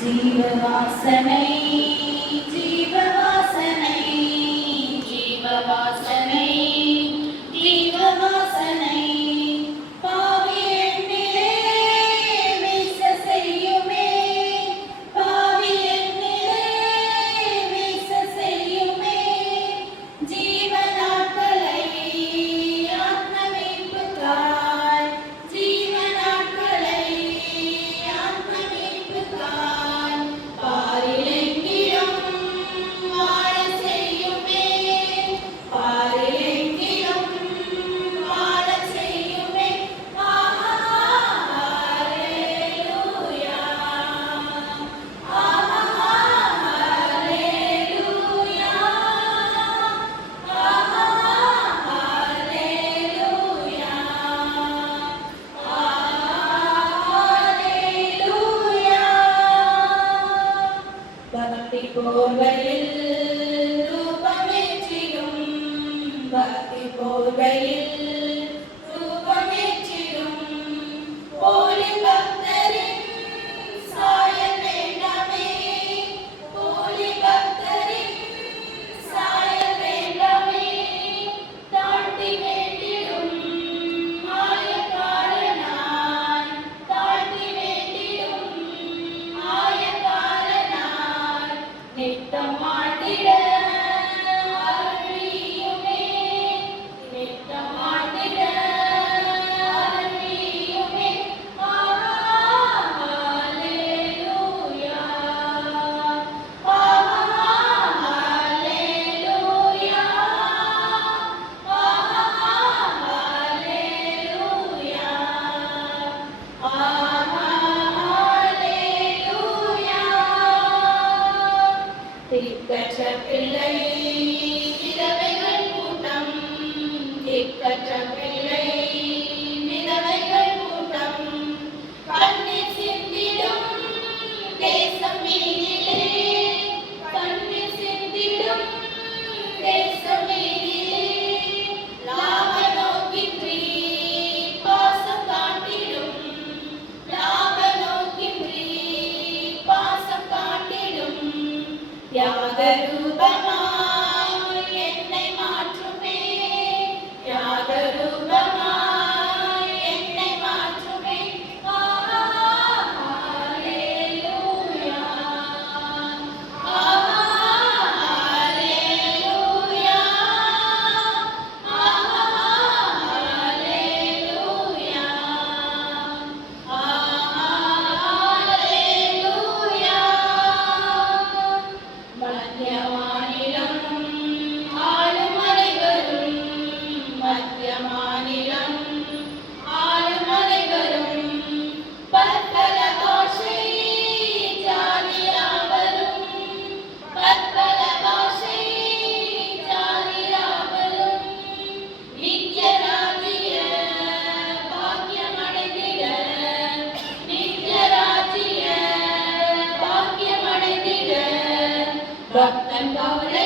ஜீவவாசனை ஜீவவாசனை ஜீவவாசனை ஜீவவாசனை பாவி எண்ணிலே வீச செய்யுமே பாவி எண்ணிலே வீச செய்யுமே ஜீவநாட்களை ஆத்மமீட்புக்காய் ஜீவநாட்களை ஆத்மமீட்புக்காய் பாரிலெங்கிலும் வாழ செய்யுமே பாரிலெங்கிலும் வாழ செய்யுமே ஹல்லேலூயா ஹல்லேலூயா ஹல்லேலூயா ஹல்லேலூயா பக்தி போர்வையில் ரூபமேற்றிடும் பக்தி போர்வையில் ரூபமேற்றிடும் போலி பக்தரின் சாயல் வேண்டாமே போலி பக்தரின் சாயல் வேண்டாமே தாழ்த்தி வேண்டிடும் ஆயக்காரனாய் தாழ்த்தி வேண்டிடும் ஆயக்காரனாய் நித்தம் வாழ்ந்திட அருளியுமே நித்தம் வாழ்ந்திட அருளியுமே ஹல்லேலூயா ஹல்லேலூயா ஹல்லேலூயா ஹல்லேலூயா திக்கற்ற பிள்ளை விதவைகள் கூட்டம் திக்கற்ற பிள்ளை விதவைகள் கூட்டம் கண்ணீர் சிந்திடும் தேசம் மீதிலே கண்ணீர் சிந்திடும் தேசம் மீதிலே லாப நோக்கின்றி பாசம் காட்டிடும் லாப நோக்கின்றி பாசம் காட்டிடும் தியாக ரூபமாய் என்னை மாற்றுமே தியாக ரூபமாய் என்னை மாற்றுமே ஹல்லேலூயா ஹல்லேலூயா ஹல்லேலூயா ஹல்லேலூயா மத்திய மாநிலம் ஆளும் அனைவரும் மத்திய மாநிலம் ஆளும் அனைவரும் பற்பல பாஷை ஜாதியாவரும் பற்பல பாஷை ஜாதியாவரும் நித்ய ராஜ்ய பாக்கியமடைந்திட நித்ய ராஜ்ய பாக்கியமடைந்திட பக்தன் கவலை